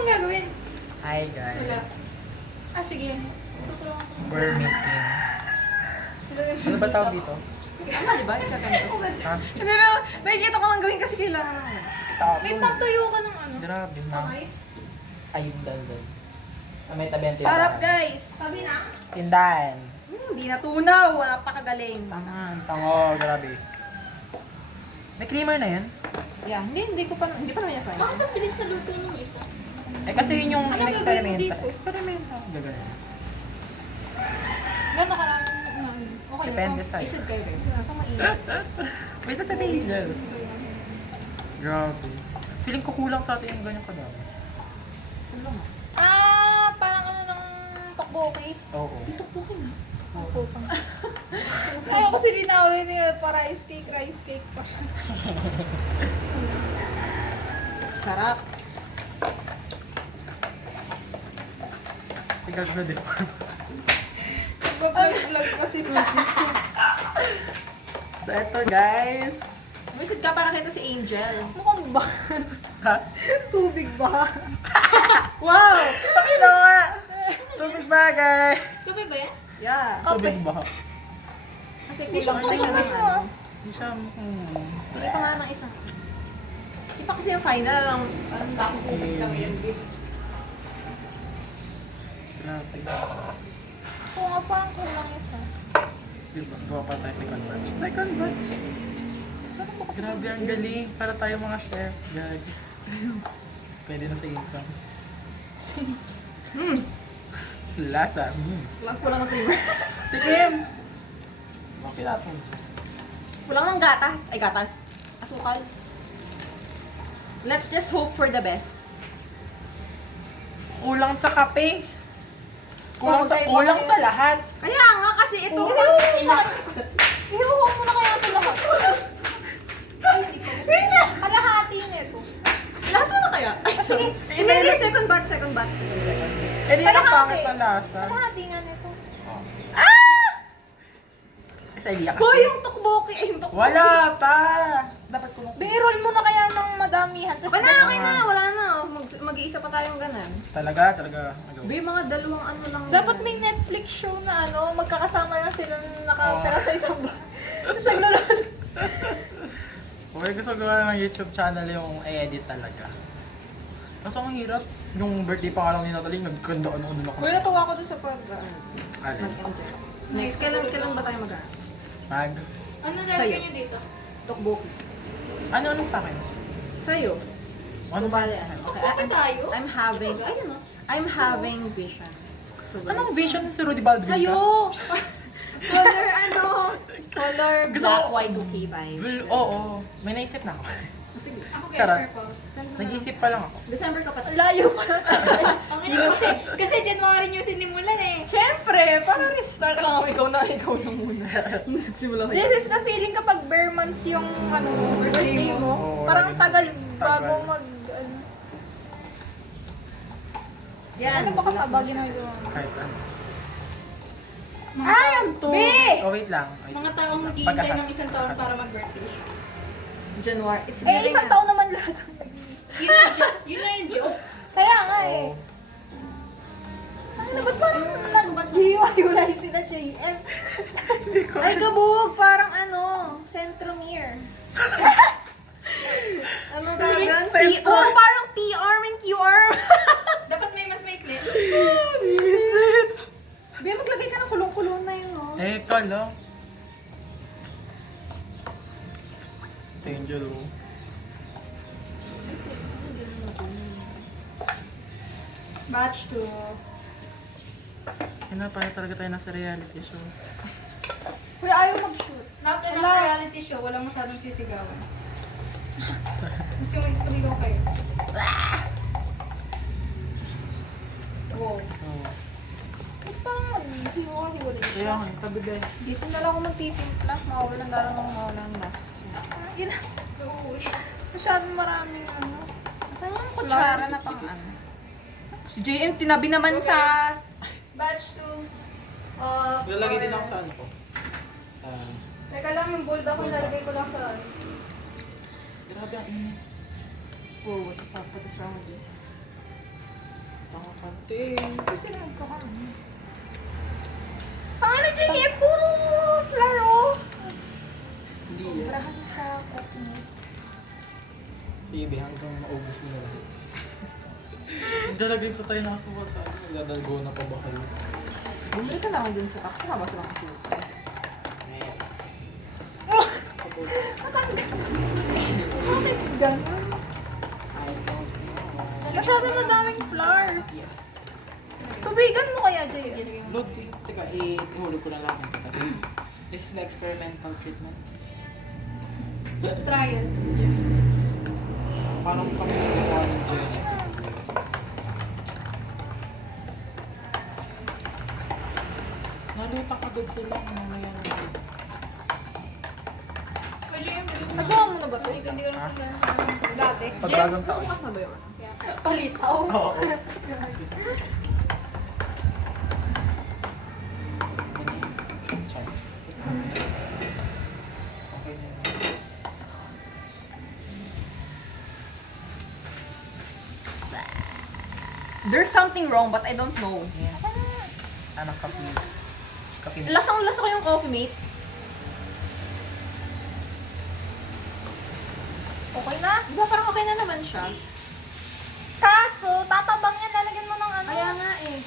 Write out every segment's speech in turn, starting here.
mong gagawin? Hi guys. Wala. Ah, sige. Tutulungan ko. We're making... Ano ba tawag dito? Tama, di ba? Isa ganito. Ha? Hindi na, nakikita ko lang gawin kasi kailangan naman. May pagtuyo ka ng ano? Grabe na. Okay. Ayun dal. May tabi ang tindahan. Sarap guys! Sabi na. Tindahan. Hindi natunaw, wala pa kagaling. Tango, grabe. May creamer na yan? Yeah, hindi pa naman niya fry. Bakit ang bilis na luto ng isa? Eh kasi yun yung Ano in-experimenta. gagawin mo dito? Experimenta. Gagawin. Gano'n karami? Okay. Depende sa'yo. Isod kayo guys. Nasa mainit. Wait na sa Angel. Grabe. Feeling ko kulang sa atin yung ganyan kadami. Ah, parang ano ng tokboki. Oo. Opo pang. Ayaw kasi linawin niya para rice cake pa. Sarap. Tigag na din. Nagpa-vlog pa si Mami. So eto guys. Wisit ka para kita si Angel. Mukhang ba? Ha? Tubig ba? Wow! Pakino nga! Tubig bagay! Tubig ba yan? Yeah. Tubig ba? Kasi Hindi siya kulang tayo kulang ng mo. ano. Hindi siya Hindi pa nga ng isa. Hindi pa kasi yung final. Ang dami tubig lang yan. Grabe. Oo nga, parang kulang yun siya. Diba? Gawa pa tayo second batch. Second batch! Grabe ang galing. Para tayo mga chef. Gag. Pwede na sa income. Lasa. Kulang ko lang ng flavor. Tikim! Okay na po. Kulang ng gatas. Ay, gatas. Asukal. Let's just hope for the best. Kulang sa kape. Kulang sa, Okay, kulang bakit? sa lahat. Kaya nga kasi ito. Ihuho mo na kaya ito lahat. Kalahati nito. Lahat mo na kaya? Ay, sige. Hindi, second batch. Eh di na Kalahati. pangit ang lasa. Kalahati nga nito. Sa Elia kasi. Hoy, yung tukboki. Ay, yung tukboki. Wala pa. Dapat kumukuha. Be-roll mo na kaya ng madamihan. Tapos Okay na. Wala na. Mag-iisa pa tayong ganan. Talaga. Be, mga dalawang ano lang. dapat may Netflix show na ano, magkakasama lang sila nakatira sa isang bahay. Tapos naglulod. Okay, gusto gawa ng YouTube channel yung i-edit talaga. Kaso ang hirap. Yung birthday pa nga lang ni Natalie, nagkandaan ako nila. Uy, natuwa ko dun sa pag... Alin? Next, kailan ba tayo mag-aaral? Mag. Ano Sa'yo. nalagyan niyo dito? Tukboki. Ano sa akin? Sa'yo. Ano ba? Bale, ano? Okay, Tukboki tayo? I'm having visions. So, Anong vision si Rudy Baldwin? Sa'yo! Color ano? Color Black, white, okay vibe. Well, oo. May naisip na ako. Sige. Ako Charot. Casper po. Nag-isip pa lang ako. December ka pa. Layo pa. Ang ina kasi January niyo sinimulan eh. Siyempre, para restart lang ako. Ikaw na muna. Nagsimula kayo. This is the feeling kapag bare months yung ano, birthday mo. Oo, Parang lagi- tagal bago tagal. mag ano. Yan. Ano ba kataba ginagawa mo? Kahit ano. Ay, ang Oh, wait lang. Wait. Mga taong naghihintay ng isang taon para mag-birthday. January. It's Eh, giving isang na. taon naman lahat. Yun na yung joke. Kaya nga eh. Oo. Ano, ba't parang nag-hiwa-hiwalay sila JM? Ay, kabog. Parang ano, centromere. Ano talaga? Oh, parang P-arm and Q-arm. Dapat may mas maikli. Visit. Be, maglagay ka ng kulong-kulong na yun, oh. Eh, kala. Angel, oh. Batch 2. Para talaga tayo nasa reality show. Kuya, ayaw mag-shoot. Not enough Wala. reality show, walang masyadong sisigawan. Gusto mo sumigaw kayo? Wow. Oo. Ba't parang mag-hiwa-hiwalay Kaya siya? nga, tabi guys. Dito na lang ako magtitimpla. Mawawalan na lang ako mawawalan na. Ah, yun na. Oo. Masyadong maraming ano. Saan yung kutsara na pang ano? Si JM, tinabi naman Okay. sa... Batch 2. Lalagay din ako sa ano ko. Teka lang, yung bold ako, lalagay ko lang sa ano. Grabe ang init. Whoa, what the fuck? What is wrong with this? Mga pati. Kasi nagkakaano. Ano, JM? Puro flaro. Hindi yan. Sobrahan sa coffee. Sige, hanggang maubos mo na lahat. Maglalagay pa tayo nakasubat sa akin. Magdadalgo na pa ba kayo? Bumili ka lang dun sa takto. Tama ba sa mga suka? Bakit ganun? I don't know. Masyado madaming flour. Yes. Tubigan mo kaya, Jay. Lord, teka, ihulog ko na lang yung tabi. This is the experimental treatment. Trial. Yes. Parang kami nagawa ng jelly. Nalutang agad sila. Mamaya na. JM, Nagawa mo na ba ito? Hindi ko naman gano'n. Dati. Pagbagong taon. Bukas na ba yun? Palitaw. Oo. Char. Okay na yun. There's something wrong but I don't know. Anong kape? Kape na. Lasang-lasa ko yung coffee mate. Okay na? Di ba parang okay na naman siya? Kaso, tatabang yan. Lalagyan mo ng ano. Kaya nga eh.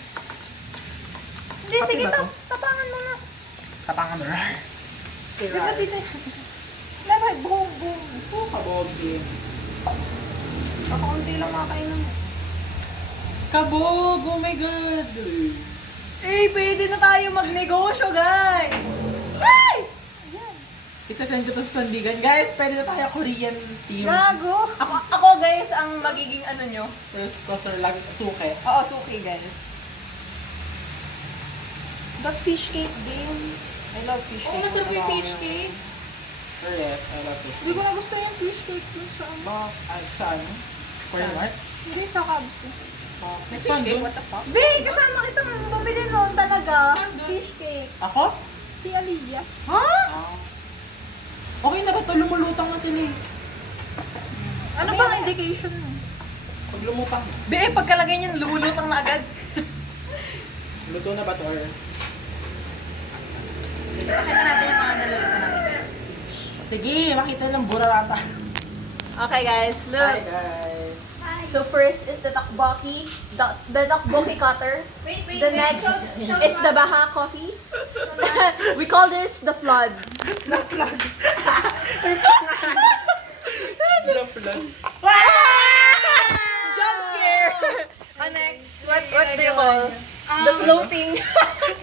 Hindi, Kape sige, ba to? tabangan mo na. Tapangan mo. Di ba dito? Labay, boom, boom. Kabog din. Kakaunti lang makakainan mo. Kabog! Oh my God! Eh, pwede na tayo magnegosyo, guys! Ay! Isasend ko to sa sandigan. Guys, pwede na tayo Korean team. Gago. Ako guys, ang magiging ano nyo. First crosser lang, suke. Oo, suki guys. The fish cake din. I love fish Oo, cake. masarap yung fish cake. Yes, I love fish. Hindi ko na gusto yung fish cake dun sa ano. Ba, ay, saan? Korean Saan? Mart? Hindi, sa Cubs. Next Fish one, cake, dun. what the fuck? Babe, kasama kita bumili noon talaga. Fish cake. Ako? Si Aliyah. Ha? Ah. Okay na ba ito? Lumulutang na sila eh. Ano bang indication mo? Pag lumutang, Be, pagkalagay niyan, lumulutang na agad. luto na ba ito or? Pakita natin yung mga naluluto natin. Sige, makita lang burarata. Okay guys, look. guys. So first is the takboki, the takboki cutter. Wait, The next is the Baha coffee. We call this the flood. Jump scare. Next, what do you call? The floating.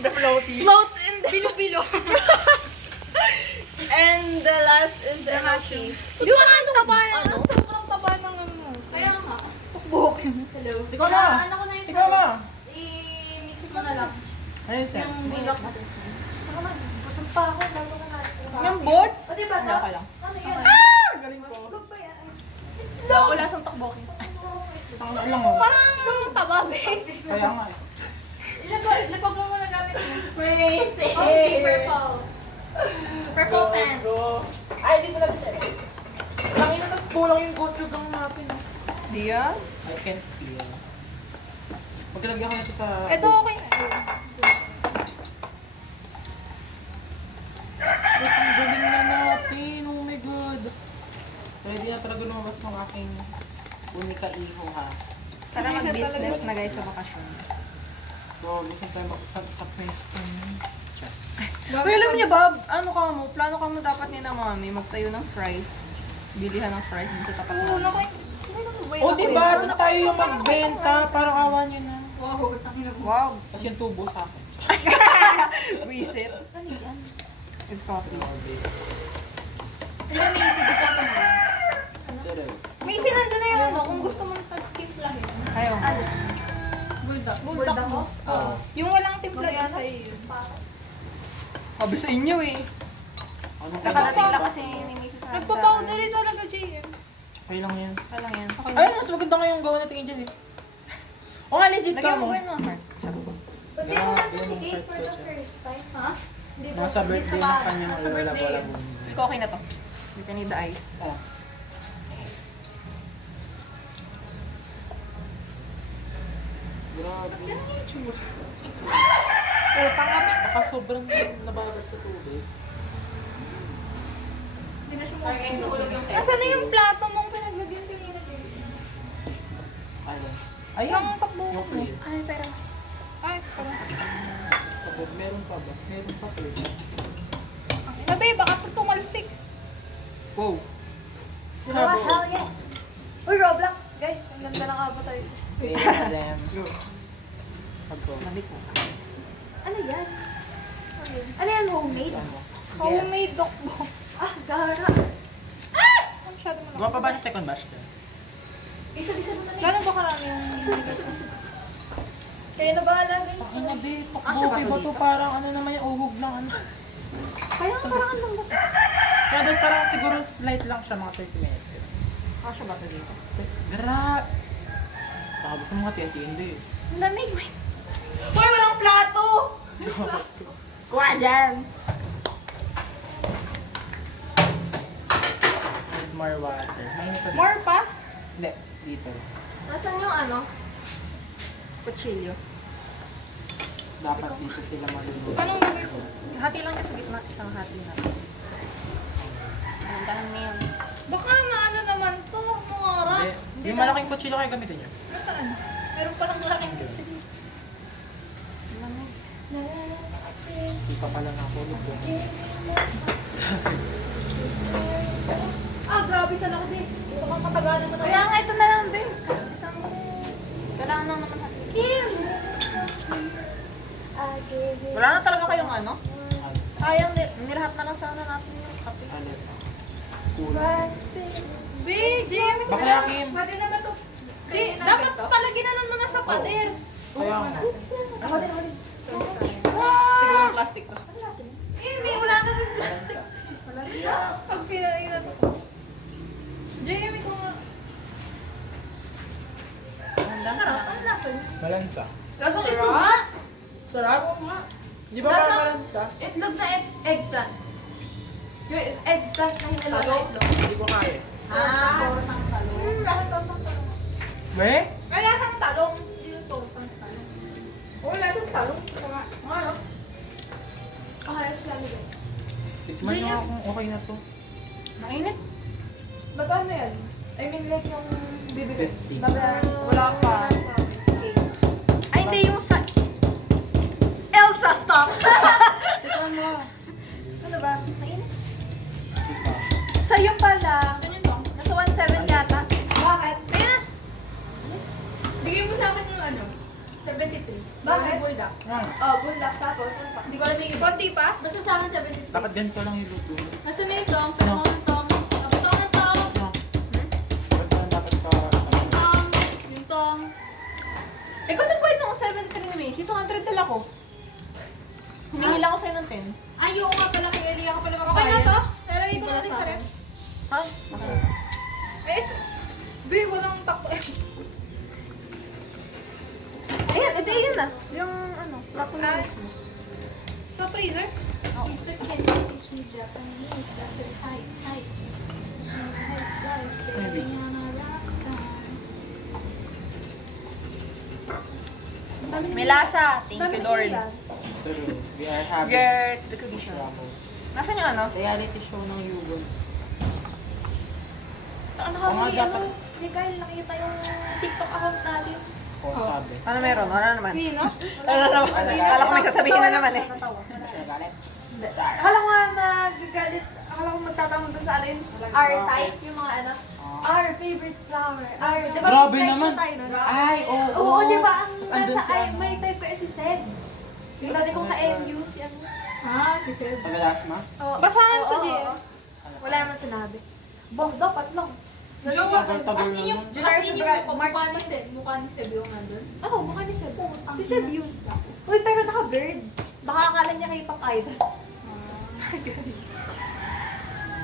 The floaty. Float in the Bilo-bilo. And the last is the MLP. Di ba ang taba na? Ano? Sobrang taba ng ano. Kaya nga. Buhok. Hello. Ikaw na. Ano ko na yung Ikaw na. I-mix mo na lang. Ayun siya. Yung milk. Busog pa ako. Lalo ka na. Yung board? O diba to? Okay lang. Ano yan? Galing ko. Busog pa yan. Wala sang takboki. Ang alam mo. Parang taba, babe. Kaya nga eh. Ilapag mo muna gamit mo. Crazy. Okay, purple. Purple pants. Ay, dito na siya. Langin na tas kulang yung gochujang natin. Dia? I can't feel. Maglalagyan ko na ito sa... Ito okay na. Ang galing na natin. Oh my God. Pwede na talaga lumabas ng aking unika iho ha. Para mag-business na guys sa bakasyon. So, gusto tayo sa pwesto niyo. Pero alam niyo, Babs, ano ka mo? Plano ka mo dapat ni na mami magtayo ng fries. Bilihan ng fries dito sa Oo, patuloy. naku. O diba, tapos tayo yung magbenta. Parang awan nyo na. Wow, tangina mo. Wow. Tapos yung tubo sa akin. Wisit. It's coffee. Alam, may isi dito ako mo. Sarap. May isi nandun na yun, ano, kung gusto mo pag-timplahin. Ayaw. Buldak. Buldak mo? Oo. Yung walang timpla doon sa'yo yun. Sabi sa inyo eh. Anong Nakadating lang kasi ni Mrs. Sandra. Nagpa-powdery talaga, JM. Okay lang yan. Okay lang yan. Okay Ayun, mas maganda nga yung gawa natin dyan eh. O nga, legit ka Lagyan mo mo. ba yung mga heart? Pati mo ba si Kate for the first time, ha? Nasa birthday ng kanyang Nasa birthday wala yun. Ikaw okay na to. You can need the ice. Ah. Grabe. Ganun yung tsura. Utang ka pa. Baka sobrang nababat sa tubig. Hindi na siya Sorry guys, nahulog yung Nasaan na yung plato mong pinaglagyan kanina, Jay? Ayun. Ayun, takbo. Yung plate. Ay, pero. Ay, pero. Sabi, meron pa ba? Meron pa po. Sabi, baka ito tumalsik. Wow. You know what? Hell yeah. Uy, Roblox, guys. Ang ganda ng abo tayo. Go. Pagko. Ano yan? Ano yan, homemade? Homemade dokbo. Ah, gara. Ah! Masyado mo Gawa pa ba yung second batch ka? Isa-isa mo na rin. Gano'n ba karami yung... Isa-isa. Kaya na bahala, guys. Ang nabi, Kasya ba pakboke to ba to? dito? Parang ano naman yung uhog lang ano. Kaya parang ang lambot. Kaya doon parang siguro slight lang siya mga 30 minutes. Kasya ba ito dito? Baka gusto mo nga hindi. Ang lamig, wait. Hoy, walang plato! Kuha dyan! Need more water. Mainit pa. More pa? Hindi, dito. Nasaan yung ano? Kutsilyo. Dapat dito sila maluluto. Paano gagawin ko? Hati lang ka sa gitna. Isang hati na. Dahan na yan. Baka maano naman to, mura. Hindi. Yung malaking kutsilyo kayo gamitin nyo. Nasaan? Meron palang malaking pizza. Hindi pa pala nakulog doon. Ah, grabe sa laki, din. Ito kang kataga naman. Kaya nga ito na lang din. Kailangan lang naman hati. Wala na talaga kayong ano? Sayang, nilahat na lang sana natin yung kape. Ano? Kulang. Big, Jim. Bakla, Kim. Pwede na ba ito? Jim, dapat pala ginanon mo na sa pader. Kaya nga. Ako din, ako din. Siguro yung plastic to. Eh, may wala na rin plastic. Wala rin. Pag pinain na ito. Jim, ikaw nga. Sarap, ang lapin. Malansa. Lasang itlog nga. Sarap? Di ba parang malansa? Itlog na eggplant. Yung eggplant na hinalo na itlog. Hindi ko kaya. Tortang talong. Bakit tortang talong? We? Kaya kang talong. Hindi yung tortang talong. Oo, lasang talong. Tama. Ano? Ayos lang yun. Tikman nyo nga kung okay na to. Mainit. Ba't ano yan? I mean like yung bibigay. 50. Wala pa. Ay, hindi yung sa... Elsa, stop! Tikman mo. Ano ba? Mainit? Diba? Sa'yo pala. Ganyan ba? Nasa 1.7 yata. Bakit? Ayun na. Bigay mo sa akin yung ano? 73. Bakit? Bulldog. Ah, Oh, bulldog. Tapos, ano pa? Hindi ko alam yung konti pa? Basta sa akin 73. dapat ganito lang yung luto. Nasaan na yung tong? Pero ako ng tong. Tapos ako ng tong. No? Ganito lang dapat pa. Yung tong. Yung tong. Eh, kung nagbayad ng 7.3 ni Macy, 200 dala ko. Humingi lang ako sa'yo ng 10. Ay, oo nga pala. Kay Elia ka pala makakain. Okay na to. Lalagay ko na sa ref. Ha? Eh, ito. Be, walang takto. Ayan, ito yun na. Yung ano, plato na mismo. Sa freezer? Isa can teach me Japanese. I said hi, hi. Maybe. Living on a rock star. May lasa. Thank you, Lord. Pero we are having Gert, the cookie show. trouble. Nasaan yung ano? Reality show ng Yugon. Ano Oo nga, dapat. Hindi kaya nakita yung TikTok account natin. O sabi. Ano meron? Ano naman? Nino? Ano naman? Akala ko may sasabihin na naman eh. Akala ko nga magagalit. Akala ko magtatanong doon sa ano yun. Our type, yung mga ano. Our favorite flower. Our, di ba? Grabe may naman. tayo nun? Ay, oo. Oo, di ba? Ang Andun nasa si ay, ano. may type ko si Sed. Yung dati kong ka-MU, si ano. Ah, si Sir. Tagalasma? Basahan ko, Jay. Wala naman sinabi. Bah, dapat lang. Jowa, Tagal-tagal as in yung, na as in yung March. mukha ni Seb, mukha ni Seb yung nandun. Oo, mukha ni Seb. Si Seb yun. Uy, pero naka-bird. Baka akala niya kay Pop Idol.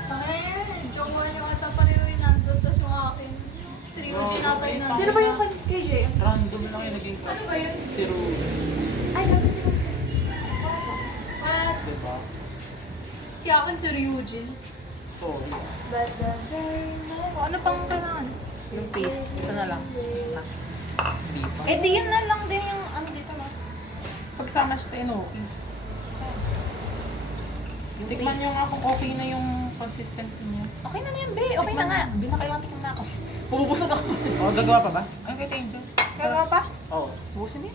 Tangin, jowa niyo ata pareho yung nandun, tas yung akin. Si Ryuji natay na. Sino ba yung kay Jay? Random lang yung naging Ano ba yun? si Rudy. Ay, kasi si What? Diba? Si akin si Ryujin. Sorry. But the very night. Ano pang kailangan? Yung paste. Ito na lang. Hindi pa. Eh di yun na lang din yung ano dito na. Pagsama siya sa enoki. Tikman niyo nga kung okay na yung consistency niya. Okay na yan, be. Okay na nga. Binakailangan tikim na ako. Pumubusog ako. Oh, gagawa pa ba? Ay, kay Angel. Gagawa pa? Oo. Busin niya.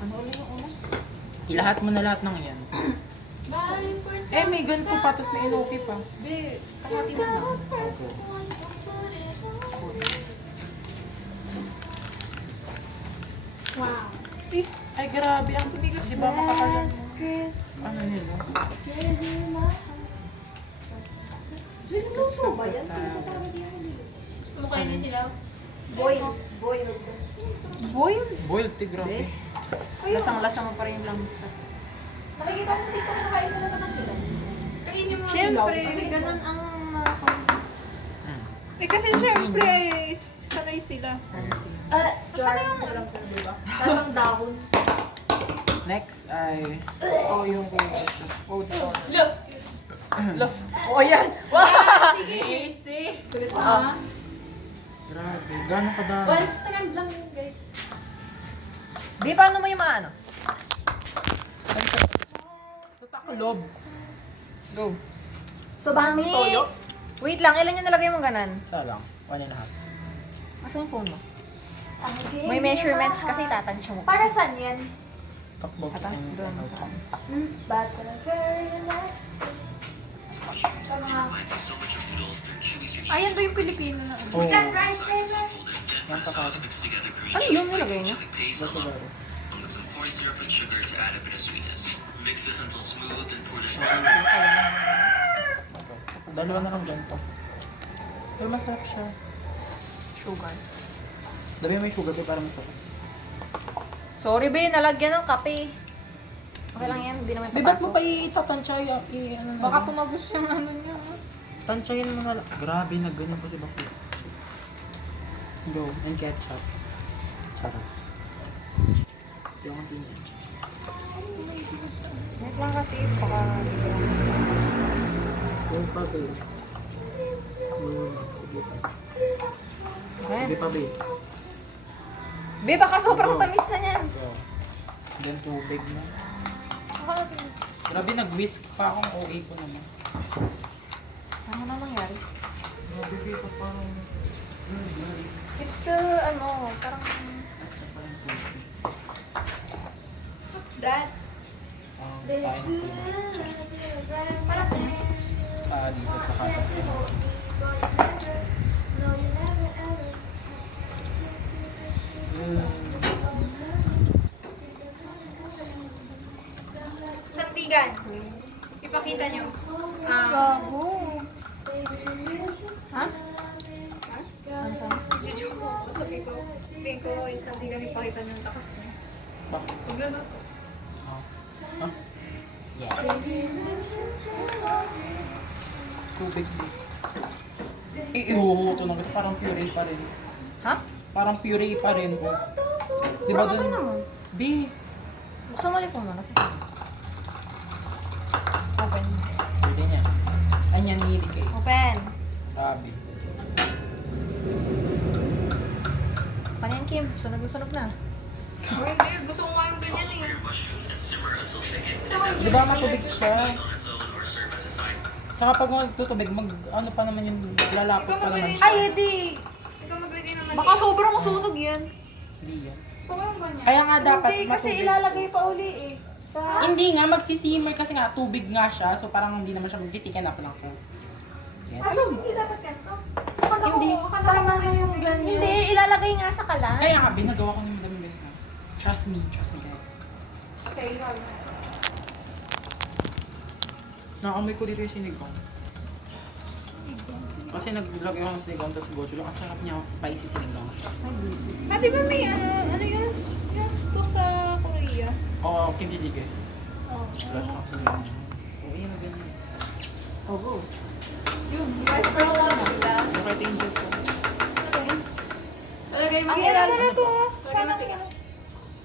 Ano ulit yung una? Ilahat mo na lahat ng yan. Eh, may ganito pa, tapos may enoki pa. Be, kahati na lang. Wow. Ay, grabe. Ang Bigas. di ba makatagal? Chris, Ano nila? give you my heart. Gusto mo kainin sila? Boiled. Boiled. Boiled? Boiled, ti, grabe. Lasang-lasa mo pa rin yung langsa. Nakikita ko sa TikTok na kain na naman nila. Kainin mo ang Siyempre, ilaw. kasi ganun ang mga Hmm. Eh kasi siyempre, sanay sila. Jar. Walang pero, diba? Tapos ang dahon. Next ay... Oh, yung food store. Look! Oh, yan! Wow! Easy! Kulit mo ha? Grabe, gano'ng kadami? 1 second lang yun, guys. Di, paano mo yung mga ano? Sa takulob. Go. So, baka may toyo? Wait lang, ilan yung nalagay mong ganan? Isa lang. 1.5. Asa yung phone mo? May measurements kasi tatansya mo. Para saan yan? Takbo Ata, kita doon yung sa But very nice. Ayan ba yung Pilipino na ano? Oh, yan Rice flavor. pa pa. Ano yung nilagay niya? Ba't ba? With some corn syrup and sugar to add a bit of sweetness. Mix this until smooth and pour the Dalawa na kang ganito. Pero masarap siya. Sugar. Dami may sugar to para masarap. Sorry, be, nalagyan ng kape. Okay lang yan, hindi naman Di ba't mo pa itatansya? Ano na? Baka tumagos yung ano niya. Tansyahin mo na lang. Grabe, nagganyan po si Bakit. Go. And ketchup. Charot. Yung kasi niya. Wait lang kasi, baka... Yung pa, babe. Sige pa. Okay. Sige pa, babe. Be, baka sobrang Go. tamis na niyan. Go. Then tubig na. Grabe, nag-whisk pa akong OA ko naman. Ano na nangyari? Grabe, babe. Parang... It's the, ano, parang... What's that? Kain ko na. Para saan? Sa dito, sa katas. Sandigan. Ipakita nyo. Bago. Ha? Joke ko. Sabi ko, sandigan ipakita nyo yung takas nyo. Bakit? Magluluto. Ah? Yeah. Tubig din. Ihuhuto na kita. Parang puree pa rin. Ha? Parang puree pa rin ko. Di ba Okay dun? naman. B. Buksan mo ulit po muna. Open. Pwede niya. Anyan nili kayo. Open. Grabe. Paano yan, Kim? Sunog na. Oh, hindi. Gusto ko nga yung ganyan eh. your mushrooms and simmer until thick and Di ba matubig siya? on its own or serve as a side. Saka pag magtutubig, ano pa naman yung lalapot pa naman siya. Ay, edi. Ikaw maglagay naman. Baka sobrang sunog yan. Hindi yan. Gusto ko yung ganyan. Kaya nga dapat Hindi, kasi matubig. ilalagay pa uli eh. Sa... Hindi nga, magsisimmer kasi nga tubig nga siya. So parang hindi naman siya magtitikan up lang po. Yes. Hindi dapat ganito. Hindi. Tama na yung ganyan. Hindi, ilalagay nga sa kalan. Kaya nga, binagawa ko ng madami beses na. Trust me guys. Okay, ikaw. Nakamoy ko dito yung sinigang. Kasi naglagay ako ng sinigang tapos gochu lang. Ang sarap niya, spicy sinigang. Ah, di ba may ano yung to sa Korea? Oo, kimchi jjigae. Oh. Wala siyang sinigang. Oo, yun na ganyan. Oh, go. Rice flavor na. Ano kaya tingin ko? Talagay Ang ilalim na to. Talagay Sana mantika.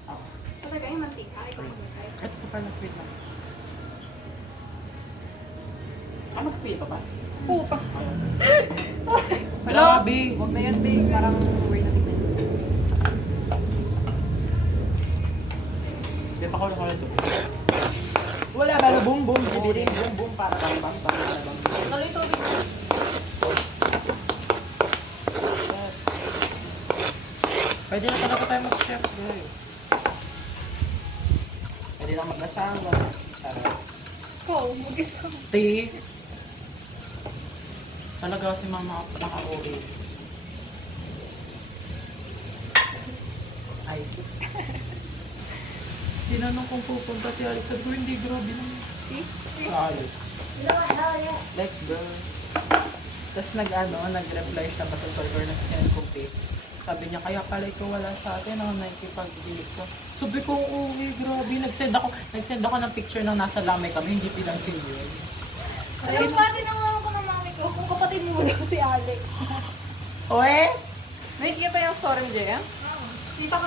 Oo. Talagay mantika. Ikaw maglagay. Ito pa pala, wait lang. Ah, magpapit pa ba? pupa. Grabe! Huwag na yan, babe. Parang weird na tignan. Ako ito. Wala ba na boom boom, jibirin, boom boom, para bang bang bang bang bang. Tuloy tubig. Pwede na talaga tayo mag-chef, guys. Pwede lang mag-asawa. Sarap. Wow, mag-isa. Tea. Talaga si mama naka-OA. Ay. Tinanong kung pupunta si Alex. Sabi ko, hindi, grabe naman. See? Alex. Let's go. Tapos nag-reply siya ba sa server na sinend kong tape. Sabi niya, kaya pala ikaw wala sa atin, ako nakikipag-delete ko. Sabi ko, uwi, grabe. Nag-send ako ng picture ng nasa lamay kami, hindi pinansin yun. Alam ba, tinanong ko ng mami ko kung kapatid mo daw si Alex. Oe? Nakikita yung story mo, Jaya?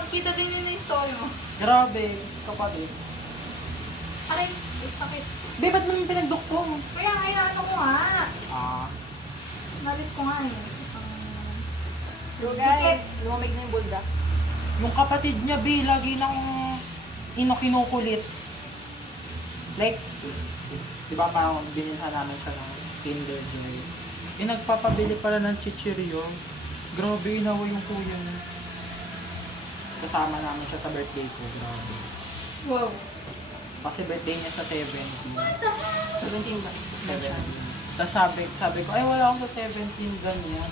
Kita din yun yung story mo. Grabe, kapatid. Aray, sakit. Babe, ba't mo naman pinagdukto? Kaya ano ko nga. Ah, Nalis ko nga eh. So guys, lumamig na yung bulda. yung kapatid niya, B, lagi lang kinukulit. Like, di ba parang binilhan namin siya ng Kinder Joy. Eh, nagpapabili pala ng chichiryo. Grabe, inawa yung kuya niya. Kasama namin siya sa birthday ko. Grabe. Wow. Kasi birthday niya sa 17. 17 ba? 17. Tapos sabi ko, ay wala akong sa 17, ganyan.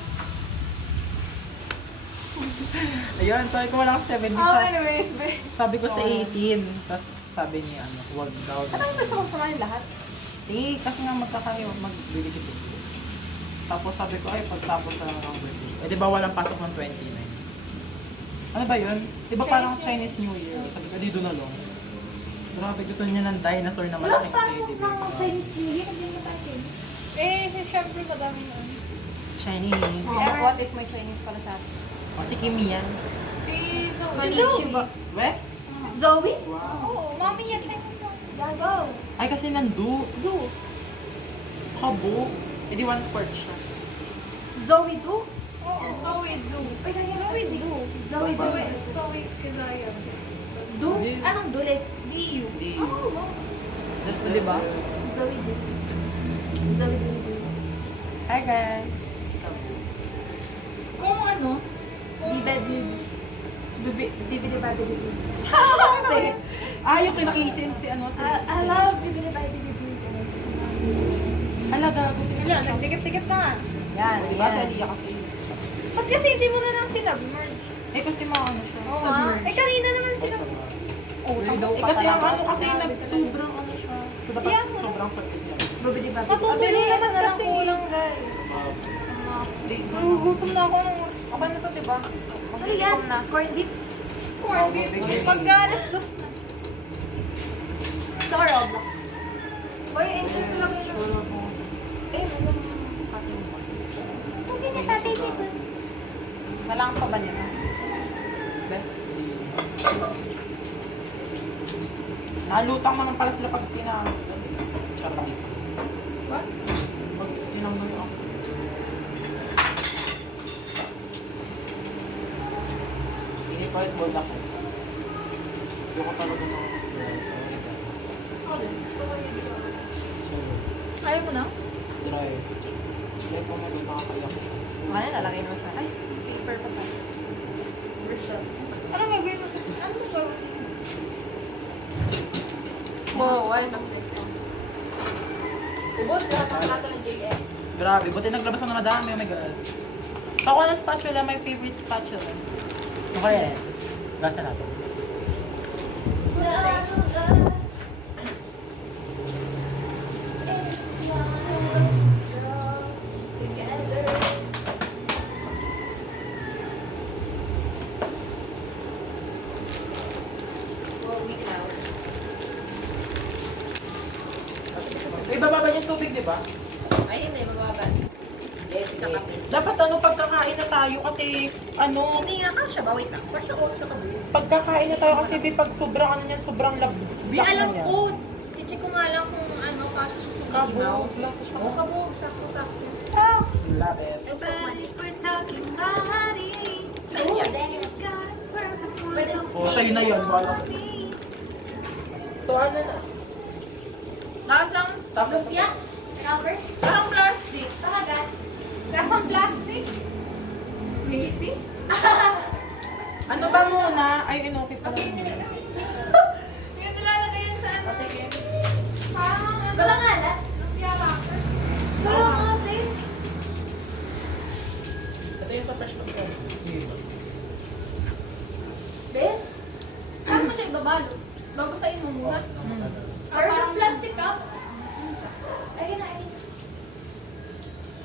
Ayun, sabi ko wala akong sa 17. Anyways, Sabi ko sa 18. Tapos sabi niya, huwag daw. ano yung gusto ko samahin lahat? Eh, kasi nga magkakayo, magbili si Buklo. Tapos sabi ko, ay pagtapos na lang ng birthday. Eh, di ba walang pasok ng 29? Ano ba yun? Di ba parang Chinese New Year? Sabi ko, di doon na lang. Grabe, gusto niya ng dinosaur na Walang malaking pasok teddy ng bear. Chinese New Year, hindi mo tasin. Eh, syempre madami yun. Chinese. What if may Chinese pala sa atin? O, si Kim yan. Si Zoe. Konnichiwa. We? Zoe? Wow. Oo, mami yan Chinese mo. Gago. Ay, kasi nandu. Do. Kabo. Eh, di 1/4 siya. Zoe do? Oo, Zoe do. Ay, kaya Zoe do. Zoe do. Zoe Kizaya. Do? Anong do? Like, D.U. Di. oh, wow. Di ba? Zoe do. Zoe do. Hi, guys. Kung ano, Bibili ba, bibili? Ah, yung kinakisin si ano. Si, I love bibili ba, bibili. Ala, gago. Wala, nagtikip-tikip na nga. Yan, Diba, sa yan. Lia kasi. Ba't kasi hindi mo na lang sinabmerge? Eh, kasi mga ano siya. Oo nga. Eh, kanina naman sila. Eh, kasi ang ano kasi sobrang ano siya. So, dapat Yeah. sobrang sakit yan. Bibili ba? Matutuloy naman kasi. Kulang, guys. Nagugutom na ako ng oras. Okay na to, diba? Ano yan? Corned beef? corned beef. Pag-alas dos na. Sa Roblox. Boy, enjoy ko lang yun. Eh, hindi na tatay dito. Malang pa ba niya? Nalutang naman pala sila pag Charot. What? Pag tinanggal ako. Hindi pa yung gold ako. Yung ko talaga na. Ayaw mo na? Dry. Hindi ko na doon nakakayak. Ano, lalagay mo sa... Ay, paper pa tayo. Anong gagawin mo sa... Ano mo gagawin? Why? Ubus lahat ng plato ng JM. Grabe, buti naglabas na madami. Oh my God. Ako ng spatula, my favorite spatula. Ano kaya yan? Gasa natin. May bababa yung tubig, di ba? Ay, hindi, mababa. Dapat ano, pagkakain na tayo kasi, ano, Hindi nga ka siya ba? Wait lang. Where's yung also ka ba? pagkakain na tayo kasi pag sobrang ano niyan, sobrang lab. Di alam ko. I-check ko nga lang kung ano, kaso sa Kabog. Oo, kabog. Sakto-sakto. Love it. Ready for talking body. Oh, sa'yo na yun. Wala. Tuwan na. Lasang, Tapos, Lumpia? Rubber? parang plastic. Talaga? Gasang plastic? Lazy? ano ba muna? Ay, inukit pa lang muna. Yung nilalagay yan sa ano. Parang walang alat? Lumpia wrapper? Walang ate? Ito yung sa fresh ko. Bes? Paano mo siya ibabalo? Babasahin mo muna? Or parang plastic cup? Ayun na, ayun.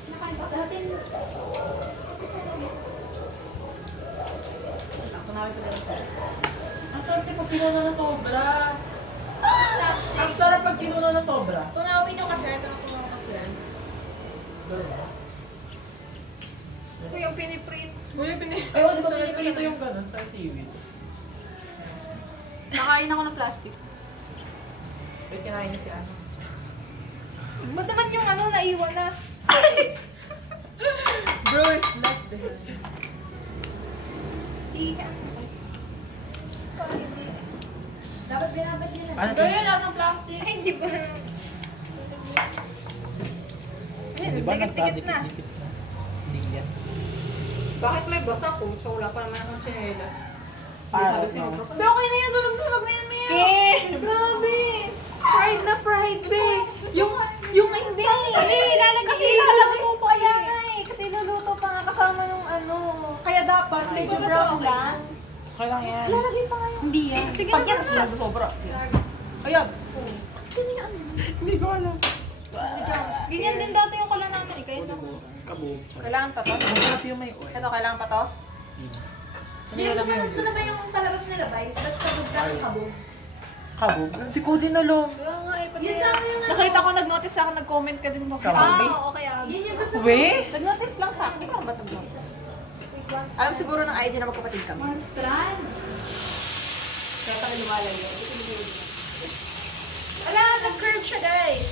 Sinakain ko natin. Tunawin ko na rin. Ang sarap pag kinuno na sobra. Plastic. Ang sarap pag kinuno na sobra. Tunawin nyo kasi. Ito na tunaw kasi. Uy, yung piniprint. Uy, pinili. Ay, wala ba pinipilito yung ganun sa seaweed? Nakain ako ng plastic. Wait, kinain niya si ano. Ba't naman yung ano, naiwan na? Bro is left behind. Iya. Dapat binabad yun na. Ano to? Kaya lang ng plastic. Ay, hindi pa na. Di ba Dikit-dikit na. nagkadikit-dikit na? Hindi yan. Bakit may basa ko? So, wala pa naman akong chinelas. Parang Pero okay na yan. Sunog-sunog na yan, Mia. Grabe! Fried na fried, be. Yung hindi. Kasi ilalagay mo pa yan nga eh. Kasi luluto pa nga kasama yung ano. Kaya dapat medyo Ay, brown okay lang. Okay lang yan. Lalagay pa nga yung... Hindi yan. Sige Pag na, yan, sige na. sobra. Ayan. Hindi ko alam. Ganyan din dati yung kala namin. Kaya na. Kabog. Kailangan pa to? Masarap yung may oil. Ito, kailangan pa to? Saan Jim, nilalagay napanood mo yung na ba yung talabas nila, Vice? Ba't kabog ka ng kabog? kabog? Hindi ko din alam. Kaya nga eh. pati Yun yan. lang yung ano. Nakita ko nag-notif sa akin, nag-comment ka din mo. Kabog? Oo, kaya. Yun yung gusto mo. We? Nag-notif lang sa akin. Ikaw ba ito? Alam siguro ng ID na magkapatid kami. Monstran. Kaya kami lumalayo. Ala, nag-curve siya guys.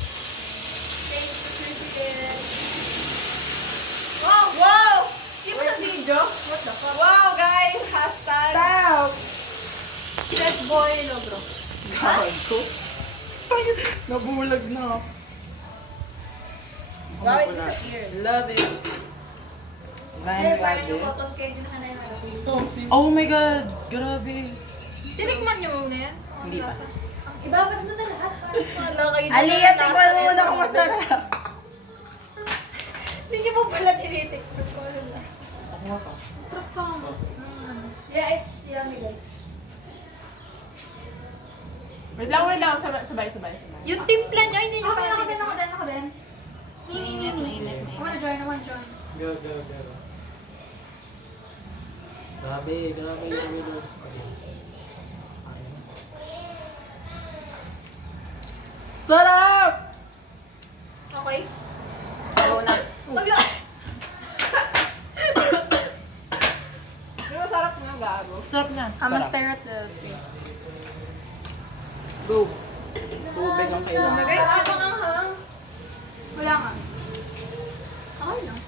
Wow! Wow! Keep sa video. What the fuck? Wow guys! Hashtag. Stop! Chef boy, no bro. Gago. Nabulag na. Wow, it disappeared. Love it. Eh, Man, parang love yung it. cotton candy na kanina. Oh my god! Grabe. Tinikman niyo muna yan? Kung Hindi ano pa. lasa. Ibabad mo na lahat. Wala kayo Aliyah, tikman mo muna kung masarap. Hindi niyo po pala tinitikman ko. Ano na. Ako nga pa. Masarap ka. Yeah, it's yummy guys. Wait lang. Sabay. Yung timpla niya, hindi niyo pala tinitikman. Ako din. Mainit. I wanna join. Go. Grabe yung ulo. Sarap! Okay? Go na. Magla... Yung masarap nga gago. Sarap na. I'ma stare at the screen. Go. Tubig ang kailangan. Guys, Sarap ang anghang. wala nga. Okay lang.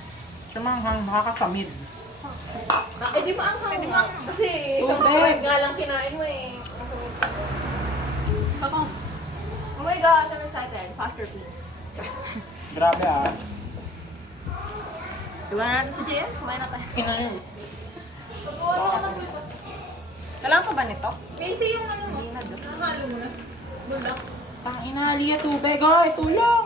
Siya manghang makakasamid. Eh di maanghang. Eh, di nga. maanghang. Kasi isang Tubig. fried nga lang kinain mo eh. Masarap. Ako. Oh my gosh, I'm excited. Faster please. Grabe ah. Diba na natin si JM? Kumain na tayo. Ina yun. Wala na po. Kailangan pa ba nito? Kasi yung ano mo, nahalo mo na. Bulak. Pang ina, Aliyah, tubig. Ay, tulong.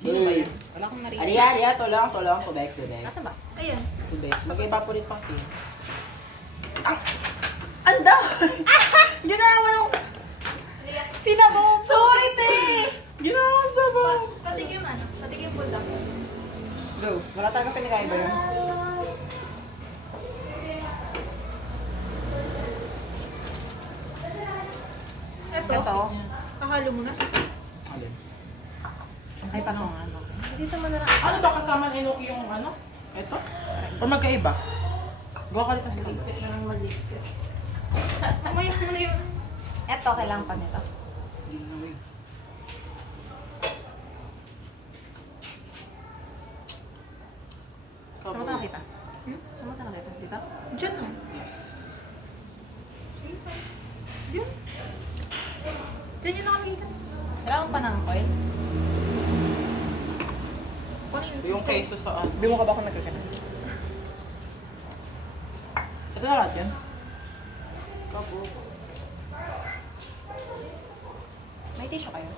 Sino ba yan? Wala akong narinig. Aliyah, tulong. Tubig. Nasaan ba? Ayan. Tubig. Mag-evaporate pang sin. Anda! Ginawa nung... Liyak. Sinabong! Sorry, te! Ginawa sa ba? Patigim ano? Patigim bulak. Go. Wala talaga pinagkaiba yun. Ito. Kahalo mo na. Alin? Ay, paano nga? Dito mo na lang. Ano ba kasama ni Enoki yung ano? Ito? O magkaiba? Go ka sa likod. Amoy ano yun? Eto, kailangan pa nito. Saan mo ito nakita? Saan mo ito nakita? Dito? Diyan na. Yun. Diyan yun nakakita. Kailangan pa ng oil. Kunin. Yung queso saan? Hindi mo ka ba ako nagkakanan? Ito na lahat yun? Kapo. May tissue kayo?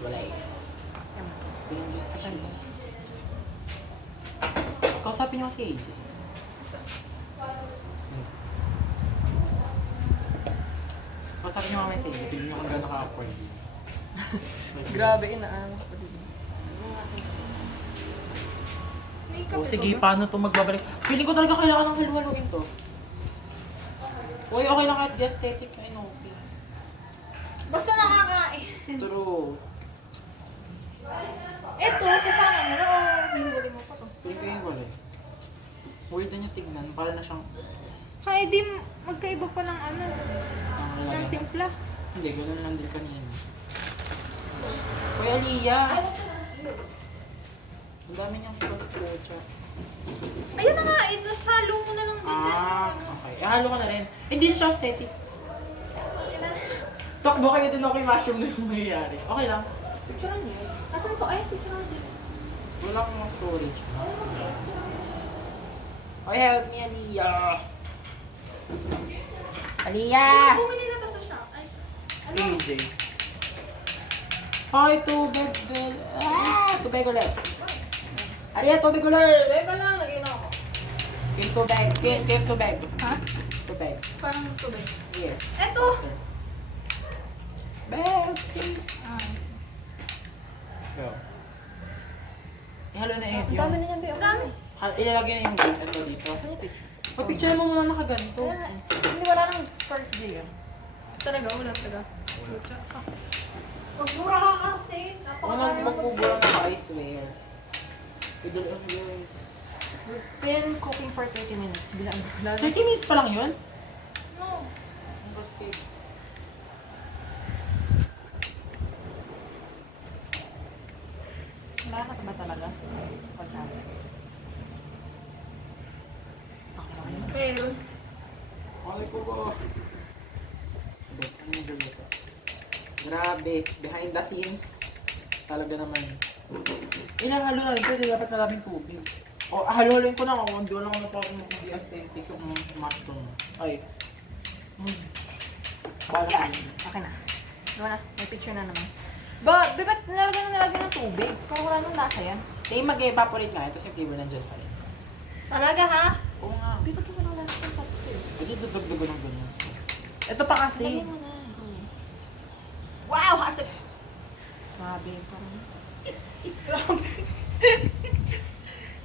Wala eh. Yung just tissues. Kausapin niyo si AJ. Kausapin niyo kami si AJ. Tignan niyo kung gano'n ka-awkward yun. Grabe, inaano ko pa dito. O sige, paano to magbabalik? Feeling ko talaga kailangan ng hilwaluin to. Uy, okay lang kahit the aesthetic ay no. Basta nakakain. True. Ito, sasama mo na o hinuli mo pa to? Feeling ko yung walay. Weird na niya tignan. Para na siyang... Hay, di magkaiba pa ng ano, ang ng lalaki. timpla. Hindi, ganun lang din kanina. Uy, Aliyah! Ang dami niyang sauce pucha. Ayun na nga, nasalo mo na lang din. Okay. Ihalo ko na rin. Hindi na siya aesthetic. Takbo kayo din ako yung mushroom na yung nangyayari. Okay lang. Picturean niyo. Asan to? Ay, picturean din. Wala akong storage. Okay, help me, Aliyah! Aliyah! Bumili na to sa shop. Ay, ano? AJ. Hoy, tubig girl. Tubig ulit. Aliyah, tubig ulit. Teka lang, lagay na ako. Give tubig. Give tubig. Ha? Tubig. Parang tubig. Here. Eto! Bestie. Ah, Go. Ihalo na yung... Ang dami na niyan, ang dami. Ilalagay na yung ito dito. Pag-picture mo muna nakaganito. Kaya nga eh. Hindi wala nang first day yun. Talaga, wala talaga. Magmura ka kasi. Napakadami mo Magpubura na ka, I swear. Idol on yours. We've been cooking for 30 minutes. Bilang 30 minutes pa lang yun? No. Wala na ba talaga? Pagkasa. Meron. Okay po po. Ano yung dito? Grabe. Behind the scenes. Talaga naman. Ilang halo na ito. Hindi dapat maraming tubig. O, halo-haloin ko na ako. Hindi wala ko na pa kung mag-aesthetic yung mushroom. Ay. Yes! Okay na. Diba na? May picture na naman. But, ba't nalagyan ng tubig? Kung wala nung lasa yan. Hindi mag-evaporate nga. Ito yung flavor nandiyan pa rin. Talaga ha? Oo nga. Di ba't wala lasa yung tapos eh? Pwede dudugdugo ng ganyan. Ito pa kasi. Lagyan mo na. Wow! Hasag! Grabe.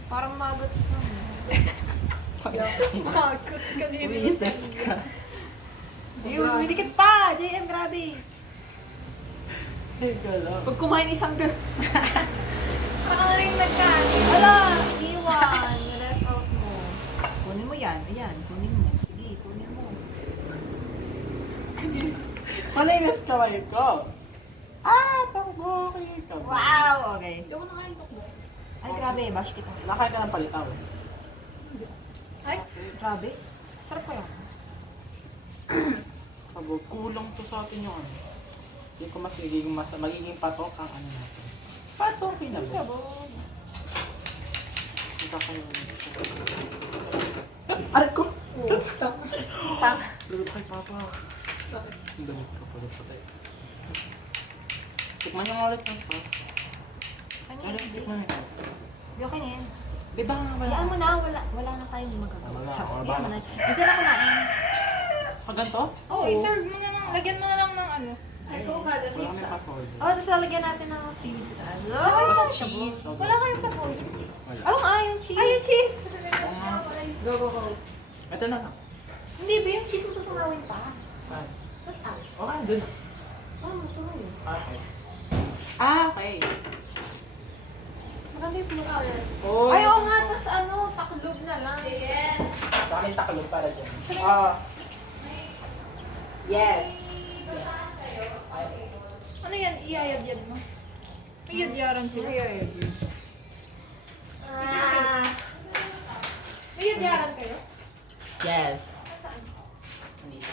Parang maggots ka. Maggots ka din. Reset ka. Ayun, dumidikit pa! JM, grabe. Teka lang. Pag kumain isang girl. Baka na rin nagkanin. Ala! Iwan! Left out mo. Kunin mo yan. Ayan, kunin mo. Sige, kunin mo. Malinis kamay ko. Pangboki ka. Wow! Okay. Hindi ako nakain tukbo. Ay, grabe. Bash kita. Nakain ka ng palitaw. Ay, Grabe. Sarap ko yun. Sabog, kulang to sa atin yung ano. Hindi ko magiging patok ang ano natin. Patok na ba? Kita kayo. Arat ko! Tang. Lulot kay Papa. Ang damit ko pala sa tayo. Tikman niyo nga ulit ng sauce. Ano Alam, yun? tikman niyo. Okay na yan. Di ba nga wala? Hayaan mo na. Wala na tayong magagawa. Wala, Tsaka, wala. hayaan mo na. Diyan na kumain. Pag ganito? oh, i-serve mo na lang. Lagyan mo na lang ng ano. Ay, ko kada Wala kami pizza. password. Oh, tapos lalagyan natin ng seaweed sa taas. Tapos cheese. Wala kayong tapos. Wala. Oo nga, yung cheese. Ay, yung cheese! Go, go, go. Ito na lang. Hindi ba yung cheese mo tutungawin pa? Saan? Sa taas. Okay, dun. Tutungawin. Okay. Okay. Maganda yung flavor. Oh, Ay, oo nga, tapos ano, taklob na lang. Sa akin takalog para dyan. Yes. Ano yan? Iyayad-yad mo? Iyad-yaran sila. May yad-yaran kayo? Yes. Saan? Nandito.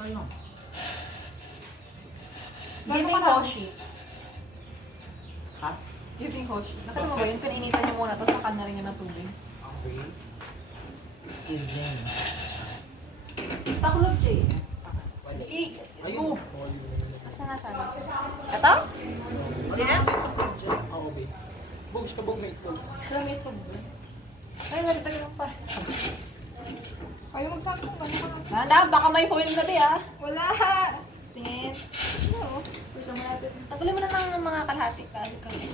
Ayun. Giving Hoshi. Ha? Giving Hoshi. Nakita mo ba yun? Pinainitan niyo muna, tapos nakan na rin niya ng tubig. Okay. Evening. Taklob, Jay. Ayun. Asa nga sabi? Ito? Hindi na? Oo, babe. Bugs ka, bug may itlog. Alam mo ito ba? Ay, nalitagan mo pa. Kayo magsabi kung gano'n ka. Nanda, baka may foil na di ah. Wala! Tingin. Oo. Gusto mo natin. Tagulin mo na ng mga kalahati. Kalahati.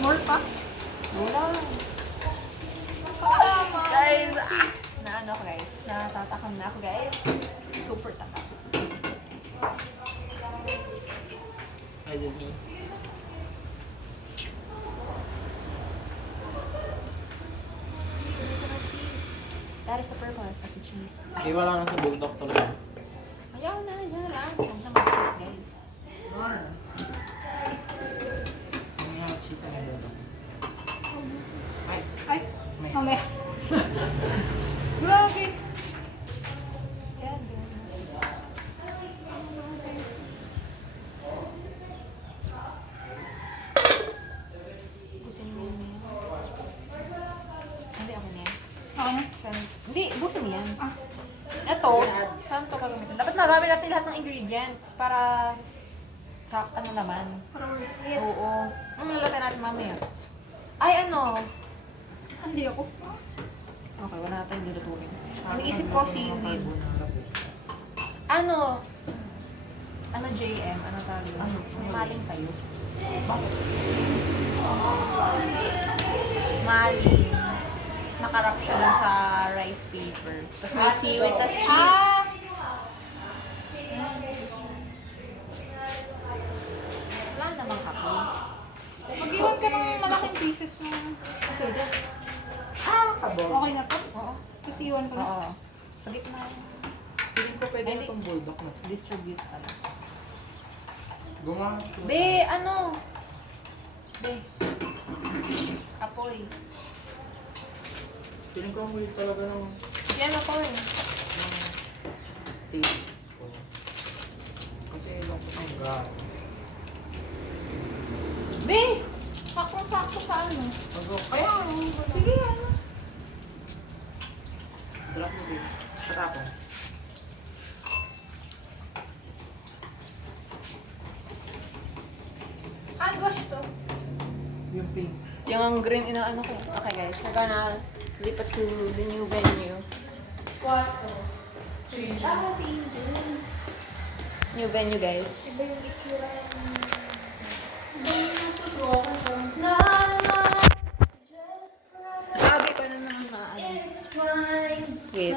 More pa? Wala. Tama! Guys, na ano ako guys. Natatakam na ako guys. Super takam. I did me. That is the purpose of the cheese. Ay, wala nang sa bulldog talaga. Ayaw na, dyan na lang. Huwag na mag-cheese guys. Ano yung cheese ang bulldog? Ay, Ay! may. Mamaya. Grabe! Yan, yan. Busin mo yun. Hindi, ako na yan. Ano? Hindi, busin mo yan. Ah. Ito, saan ito gagamitin? Dapat magamit natin lahat ng ingredients para sa ano naman. Para ulit. Oo. Ang lulutin natin mamaya. Ay, ano? Hindi ako. Okay, wala na tayong lulutuin. Iniisip ko seaweed. Carbonara po. Ano? Ano JM? Ano tawag yun? Ano? Maling tayo. Bakit? Maling. Tapos nakarap siya dun sa rice paper. Tapos may seaweed, tapos cheese. Ah! Wala namang kape. Mag-iwan ka ng malaking pieces na... Okay, just... Okay na to? Oo. Tapos iwan ko na. Oo. Sa gitna. Feeling ko pwede Ay, na itong bulldog na. Distribute pala. Gumawa. Be, ano? Be. Apoy. Feeling ko ang huli talaga ng Yan, apoy. taste ko. Kasi lang ko ng gas. Be! Saktong-sakto sa ano. Kaya, Sige, ano? drop mo din. Patapon. Hand wash to. Yung pink. Yung green inaano ko. Okay guys, we're gonna lipat to the new venue. New venue guys. Iba yung itsura. Iba yung nasusuwakan ko. Sabi ko na naman na ano. Wait.